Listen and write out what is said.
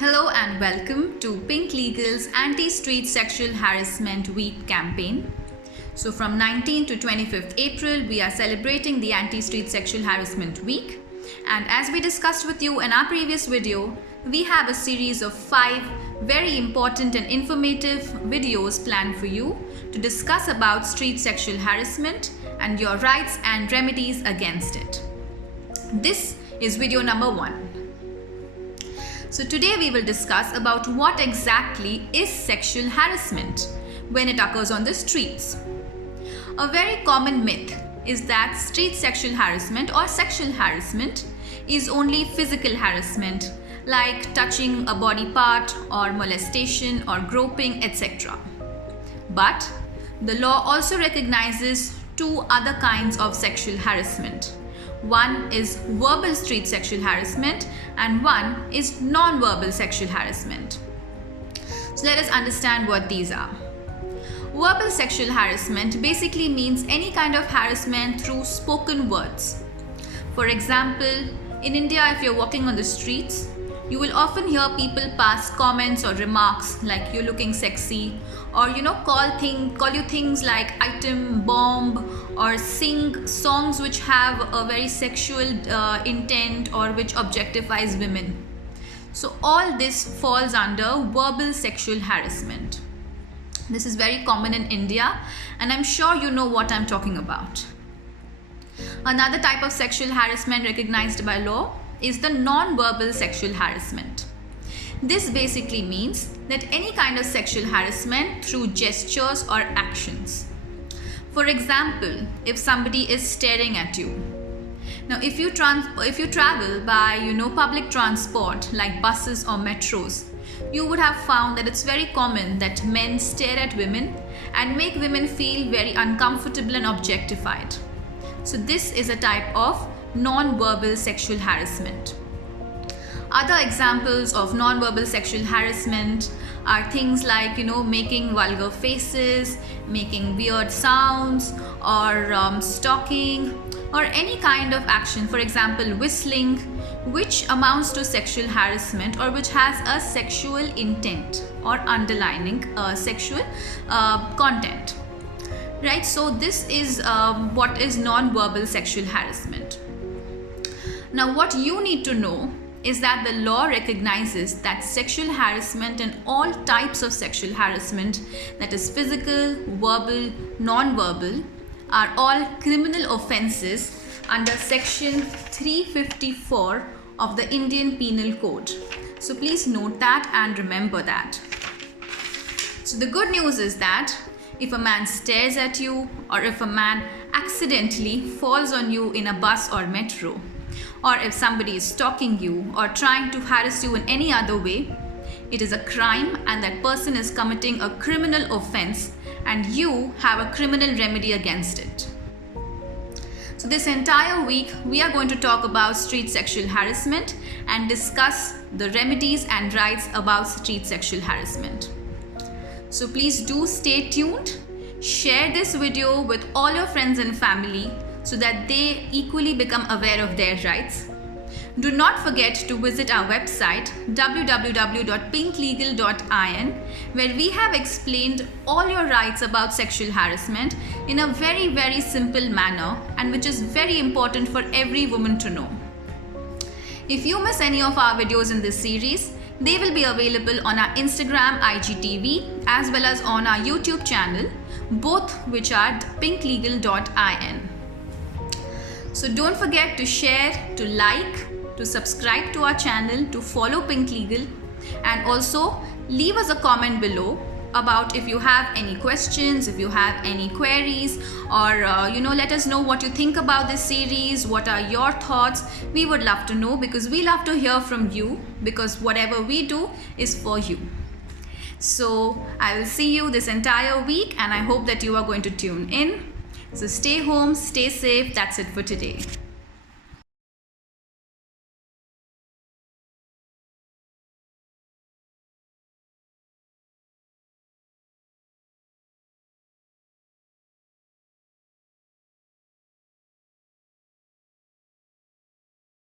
Hello and welcome to Pink Legal's Anti-Street Sexual Harassment Week campaign. So from 19th to 25th April, we are celebrating the Anti-Street Sexual Harassment Week. And as we discussed with you in our previous video, we have a series of 5 very important and informative videos planned for you to discuss about street sexual harassment and your rights and remedies against it. This is video number 1. So today we will discuss about what exactly is sexual harassment when it occurs on the streets. A very common myth is that street sexual harassment or sexual harassment is only physical harassment like touching a body part or molestation or groping, etc. But the law also recognizes 2 other kinds of sexual harassment. One is verbal street sexual harassment and one is non-verbal sexual harassment. So let us understand what these are. Verbal sexual harassment basically means any kind of harassment through spoken words. For example, in India, if you're walking on the streets, you will often hear people pass comments or remarks like you're looking sexy, or call you things like item bomb, or sing songs which have a very sexual intent or which objectifies women. So all this falls under verbal sexual harassment. This is very common in India, and I'm sure you know what I'm talking about. Another type of sexual harassment recognized by law is the non-verbal sexual harassment. This basically means that any kind of sexual harassment through gestures or actions. For example, if somebody is staring at you. Now, if you travel by public transport like buses or metros, you would have found that it's very common that men stare at women and make women feel very uncomfortable and objectified. So this is a type of non-verbal sexual harassment. Other examples of non-verbal sexual harassment are things like making vulgar faces, making weird sounds, or stalking, or any kind of action, for example whistling, which amounts to sexual harassment or which has a sexual intent or underlining sexual content. Right, so this is what is non-verbal sexual harassment. Now, what you need to know is that the law recognizes that sexual harassment and all types of sexual harassment, that is physical, verbal, non-verbal, are all criminal offenses under section 354 of the Indian Penal Code. So please note that and remember that. So the good news is that if a man stares at you, or if a man accidentally falls on you in a bus or metro, or if somebody is stalking you or trying to harass you in any other way, it is a crime and that person is committing a criminal offense and you have a criminal remedy against it. So this entire week we are going to talk about street sexual harassment and discuss the remedies and rights about street sexual harassment. So please do stay tuned, share this video with all your friends and family so that they equally become aware of their rights. Do not forget to visit our website www.pinklegal.in, where we have explained all your rights about sexual harassment in a very, very simple manner and which is very important for every woman to know. If you miss any of our videos in this series, they will be available on our Instagram IGTV as well as on our YouTube channel, both which are pinklegal.in. So don't forget to share, to like, to subscribe to our channel, to follow Pink Legal, and also leave us a comment below about if you have any questions, if you have any queries, or let us know what you think about this series, what are your thoughts. We would love to know because we love to hear from you, because whatever we do is for you. So I will see you this entire week and I hope that you are going to tune in. So stay home, stay safe. That's it for today.